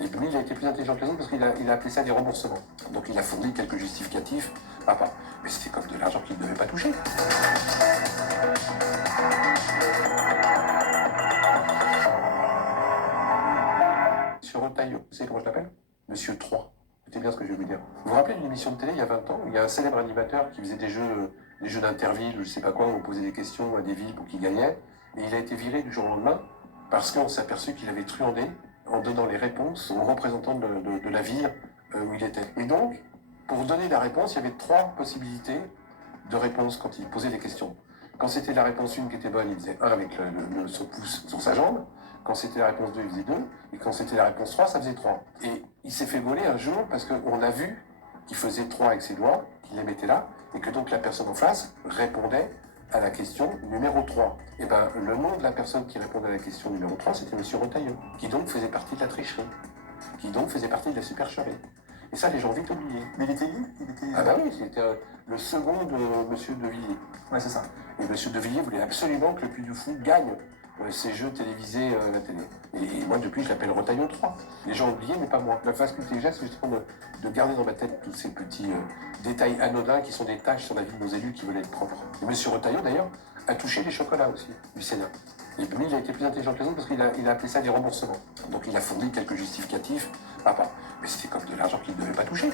Et lui, il a été plus intelligent que les autres parce qu'il a appelé ça des remboursements. Donc il a fourni quelques justificatifs. Mais c'était comme de l'argent qu'il ne devait pas toucher. Monsieur Retailleau, vous savez comment je l'appelle? Monsieur 3. Écoutez bien ce que je vais vous dire. Vous vous rappelez d'une émission de télé il y a 20 ans où il y a un célèbre animateur qui faisait des jeux d'interville, ou je sais pas quoi, où on posait des questions à des villes pour qu'ils gagnaient. Et il a été viré du jour au lendemain parce qu'on s'est aperçu qu'il avait truandé en donnant les réponses aux représentants de la ville où il était. Et donc, pour donner la réponse, il y avait 3 possibilités de réponse quand il posait des questions. Quand c'était la réponse 1 qui était bonne, il faisait 1 avec son pouce sur sa jambe. Quand c'était la réponse 2, il faisait 2. Et quand c'était la réponse 3, ça faisait 3. Et il s'est fait voler un jour parce qu'on a vu qu'il faisait 3 avec ses doigts, qu'il les mettait là, et que donc la personne en face répondait à la question numéro 3. Et bien, le nom de la personne qui répondait à la question numéro 3, c'était M. Retailleau, qui donc faisait partie de la tricherie, qui donc faisait partie de la supercherie. Et ça, les gens ont vite oublié. Mais il était lié. Ah bah oui, c'était le second de M. De Villiers. Ouais, c'est ça. Et M. De Villiers voulait absolument que le Puy du Fou gagne ces jeux télévisés à la télé. Et moi, depuis, je l'appelle Retailleau 3. Les gens ont oublié, mais pas moi. La faculté que j'ai, c'est justement de garder dans ma tête tous ces petits détails anodins qui sont des tâches sur la vie de nos élus qui veulent être propres. Et M. Retailleau, d'ailleurs, a touché les chocolats aussi, du Sénat. Et lui, il a été plus intelligent que les autres parce qu'il a appelé ça des remboursements. Donc il a fourni quelques justificatifs. Mais c'était comme de l'argent qu'il ne devait pas toucher.